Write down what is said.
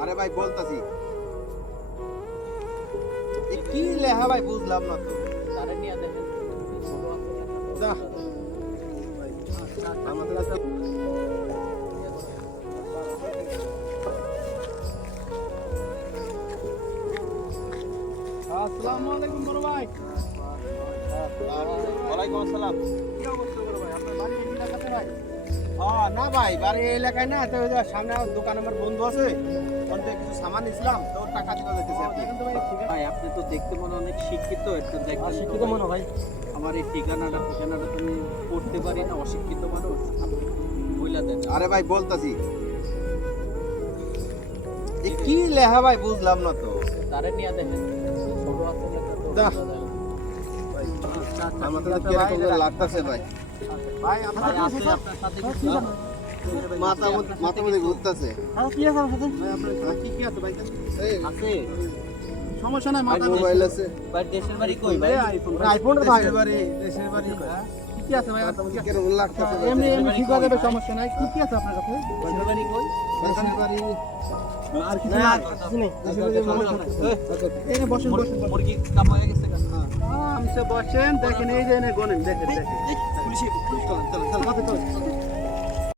আরে ভাই বলতাছি। কি লেখা ভাই বুঝলাম না তো। আসসালামু আলাইকুম বড় ভাই। ওয়ালাইকুম আসসালাম। কি অবস্থা বড় ভাই আপনার বাড়ি এই এলাকাতে ভাই হ্যাঁ না ভাই বাড়ি এই এলাকায় না তো সামনে আমার দোকান আমার বন্ধু আছে ওর থেকে কিছু সামান নিছিলাম তো ওর টাকা দিতে যেতেছি ভাই আপনি তো দেখতে মনে অনেক শিক্ষিত একটু দেখেন শিক্ষিত মনে হয়। ভাই আমার এই ঠিকানাটা ঠিকানাটা তুমি পড়তে পারি না অশিক্ষিত মানুষ? দেন। আরে ভাই বলতাছি। কি লেখা ভাই বুঝলাম না তো। তারা নিয়ে দেখেন। ছোট আছে না। কীরকম ভাই। ভাই আমরা আপনার সাথে। মাথা মধ্যে- মাথা মধ্যে ঘুরতাছে। হ্যাঁ কি আছে আপনার সাথে? ভাই আপনার কি কি আছে ভাই? আছে। সমস্যা নাই মাথা মোবাইল আছে। ভাই দেশের বাড়ি কই ভাই? আইফোন আইফোন দেশের বাড়ি দেশের বাড়ি। কি আছে ভাই? ভাই? এমনি এমনি ঠিক হয়ে যাবে সমস্যা নাই। কি কি আছে আপনার কাছে? আর কিছু না কিছু নেই। সমস্যা নাই এই বসেন বসেন বসেন। মুরগি কাম হয়ে গেছে গা। আরামসে বসেন দেখেন এই যে গনেন দেখেন দেখেন। পুলিশে চলেন চলেন।